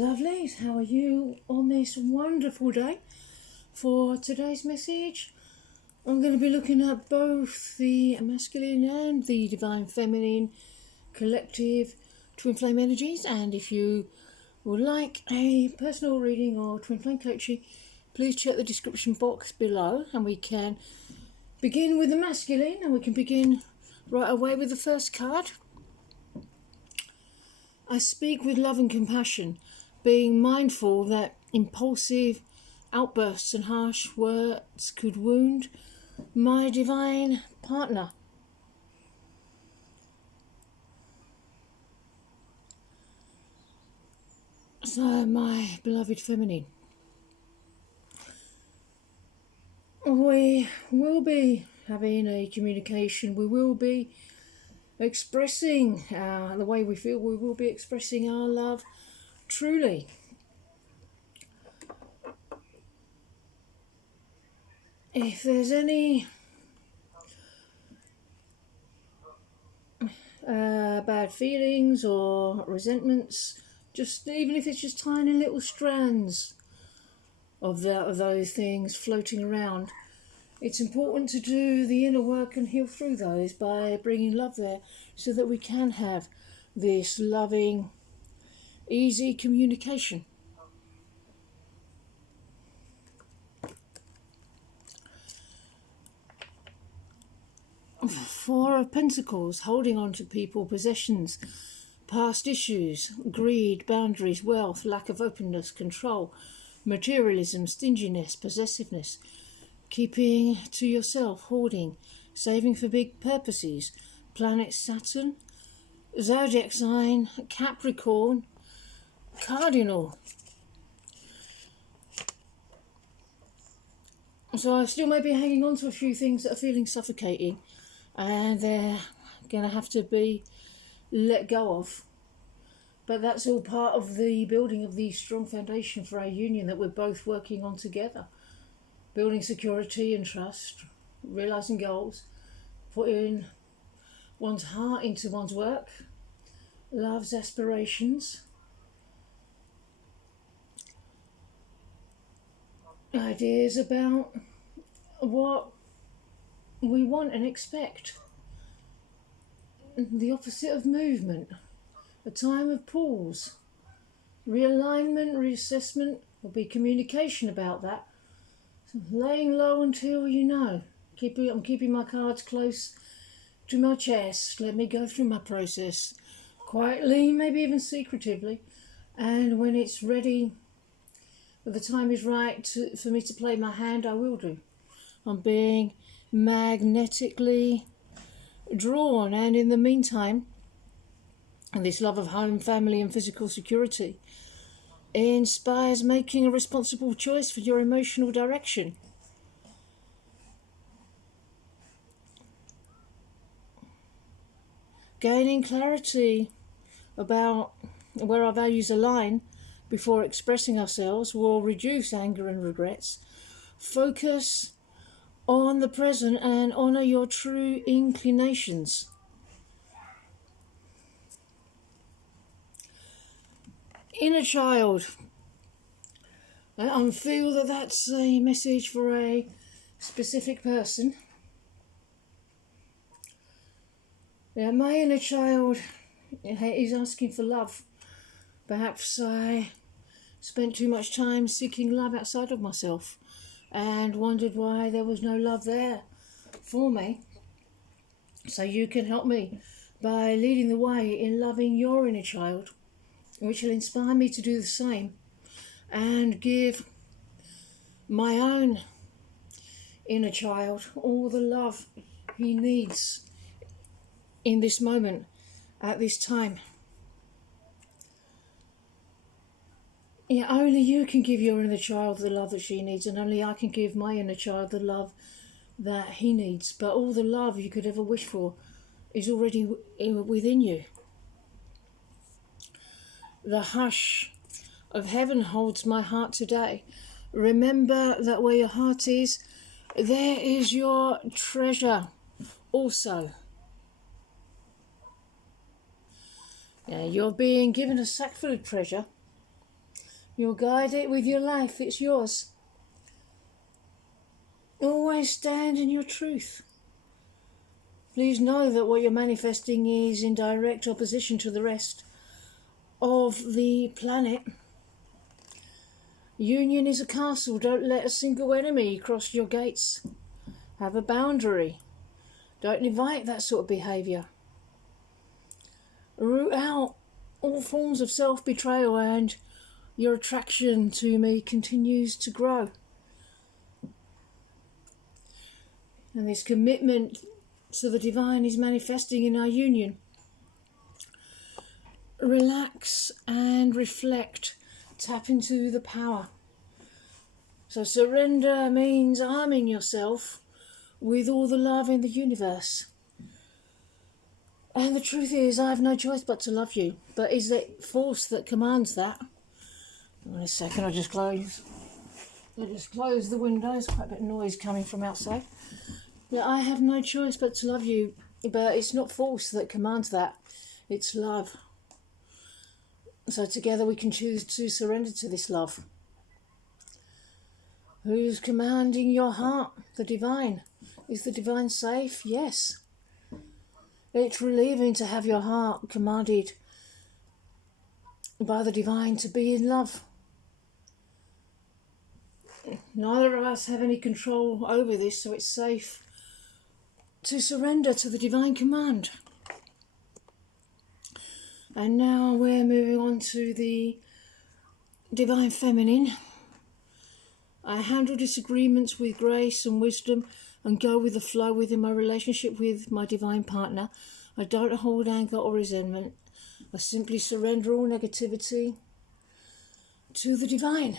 Lovelies, how are you on this wonderful day? For today's message, I'm going to be looking at both the masculine and the divine feminine collective twin flame energies. And if you would like a personal reading or twin flame coaching, please check the description box below, and we can begin with the masculine, and we can begin right away with the first card. I speak with love and compassion, being mindful that impulsive outbursts and harsh words could wound my divine partner. So, my beloved feminine, we will be having a communication, we will be expressing the way we feel, we will be expressing our love truly. If there's any bad feelings or resentments, just even if it's just tiny little strands of those things floating around, it's important to do the inner work and heal through those by bringing love there, so that we can have this loving, easy communication. Four of Pentacles, holding on to people, possessions, past issues, greed, boundaries, wealth, lack of openness, control, materialism, stinginess, possessiveness, keeping to yourself, hoarding, saving for big purposes, planet Saturn, zodiac sign Capricorn, cardinal. So I still may be hanging on to a few things that are feeling suffocating, and they're going to have to be let go of. But that's all part of the building of the strong foundation for our union that we're both working on together. Building security and trust, realising goals, putting one's heart into one's work, love's aspirations, ideas about what we want and expect. The opposite of movement, a time of pause, realignment, reassessment, will be communication about that. So laying low until you know. I'm keeping my cards close to my chest. Let me go through my process quietly, maybe even secretively, and when it's ready, when the time is right for me to play my hand, I will do. I'm being magnetically drawn, and in the meantime, this love of home, family and physical security inspires making a responsible choice for your emotional direction. Gaining clarity about where our values align before expressing ourselves will reduce anger and regrets. Focus on the present and honour your true inclinations. Inner child. I feel that that's a message for a specific person. Yeah, my inner child is asking for love. Perhaps I spent too much time seeking love outside of myself and wondered why there was no love there for me. So you can help me by leading the way in loving your inner child, which will inspire me to do the same and give my own inner child all the love he needs in this moment, at this time. Yeah, only you can give your inner child the love that she needs, and only I can give my inner child the love that he needs. But all the love you could ever wish for is already within you. The hush of heaven holds my heart today. Remember that where your heart is, there is your treasure also. You're being given a sack full of treasure, You'll guide it with your life, it's yours. Always stand in your truth. Please know that what you're manifesting is in direct opposition to the rest of the planet. Union is a castle. Don't let a single enemy cross your gates. Have a boundary. Don't invite that sort of behaviour. Root out all forms of self-betrayal, and your attraction to me continues to grow. And this commitment to the divine is manifesting in our union. Relax and reflect. Tap into the power. So surrender means arming yourself with all the love in the universe. And the truth is, I have no choice but to love you. But is it force that commands that? In a second, I'll just close the window. There's quite a bit of noise coming from outside. Yeah, I have no choice but to love you. But it's not force that commands that. It's love. So together we can choose to surrender to this love. Who's commanding your heart? The divine. Is the divine safe? Yes. It's relieving to have your heart commanded by the divine to be in love. Neither of us have any control over this, so it's safe to surrender to the divine command. And now we're moving on to the divine feminine. I handle disagreements with grace and wisdom and go with the flow within my relationship with my divine partner. I don't hold anger or resentment. I simply surrender all negativity to the divine.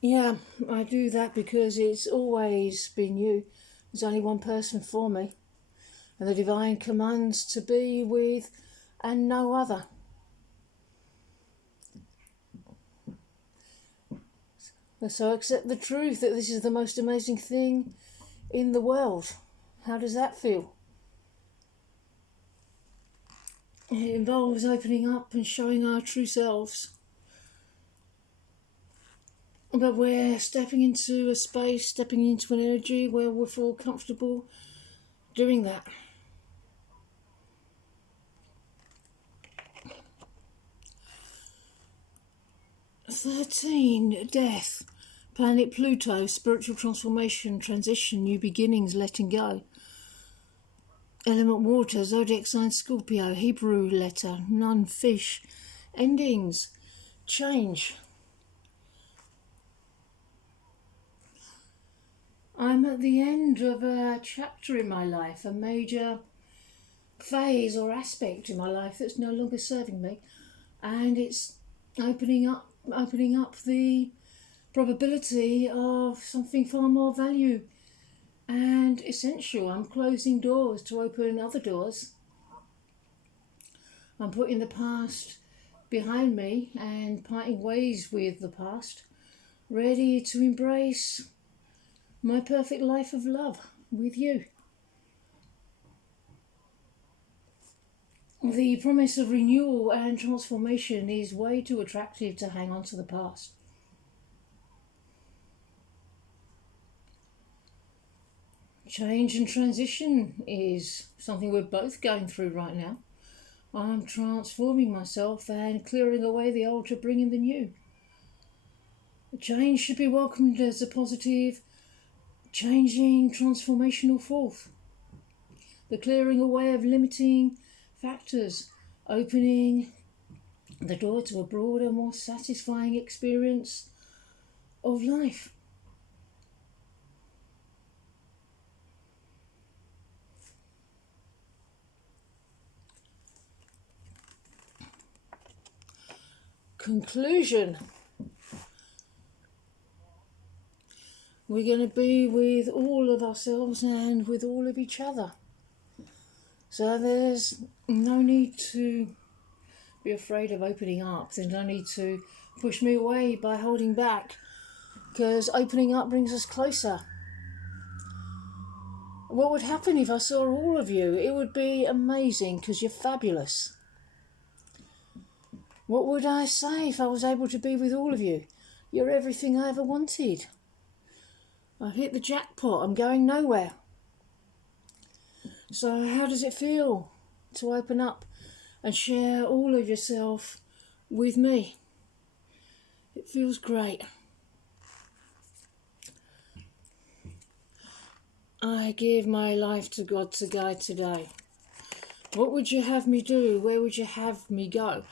Yeah, I do that because it's always been you. There's only one person for me. And the divine commands to be with and no other. So accept the truth that this is the most amazing thing in the world. How does that feel? It involves opening up and showing our true selves. But we're stepping into a space, stepping into an energy where we feel comfortable doing that. "13, death. Planet Pluto, spiritual transformation, transition, new beginnings, letting go. Element water, zodiac sign Scorpio, Hebrew letter, none, fish, endings, change. I'm at the end of a chapter in my life, a major phase or aspect in my life that's no longer serving me, and it's opening up the probability of something far more value and essential. I'm closing doors to open other doors. I'm putting the past behind me and parting ways with the past, ready to embrace my perfect life of love with you. The promise of renewal and transformation is way too attractive to hang on to the past. Change and transition is something we're both going through right now. I'm transforming myself and clearing away the old to bring in the new. Change should be welcomed as a positive, changing, transformational force. The clearing away of limiting factors, opening the door to a broader, more satisfying experience of life. Conclusion. We're going to be with all of ourselves and with all of each other. So there's no need to be afraid of opening up. There's no need to push me away by holding back, because opening up brings us closer. What would happen if I saw all of you? It would be amazing because you're fabulous. What would I say if I was able to be with all of you? You're everything I ever wanted. I've hit the jackpot. I'm going nowhere. So how does it feel to open up and share all of yourself with me? It feels great. I give my life to God to guide today. What would you have me do? Where would you have me go?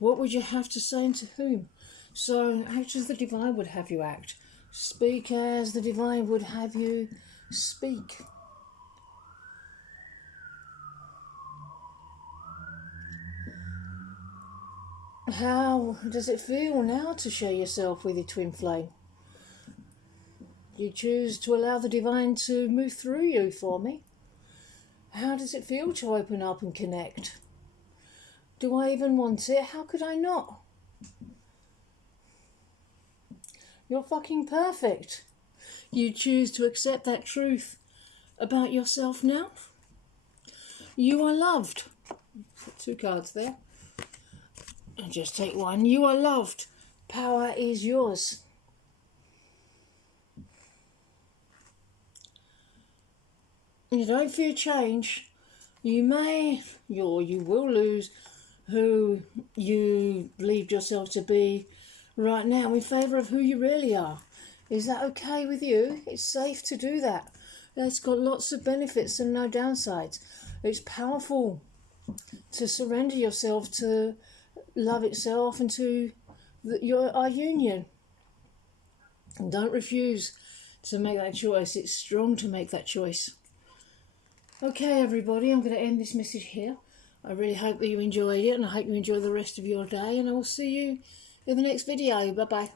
What would you have to say and to whom? So act as the divine would have you act. Speak as the divine would have you speak. How does it feel now to share yourself with your twin flame? You choose to allow the divine to move through you for me. How does it feel to open up and connect? Do I even want it? How could I not? You're fucking perfect. You choose to accept that truth about yourself now. You are loved. Put 2 cards there. And just take one. You are loved. Power is yours. You don't fear change. You may, or you will lose who you believed yourself to be right now in favour of who you really are. Is that okay with you? It's safe to do that. It's got lots of benefits and no downsides. It's powerful to surrender yourself to love itself and to our union. And don't refuse to make that choice. It's strong to make that choice. Okay, everybody, I'm going to end this message here. I really hope that you enjoyed it, and I hope you enjoy the rest of your day, and I will see you in the next video. Bye-bye.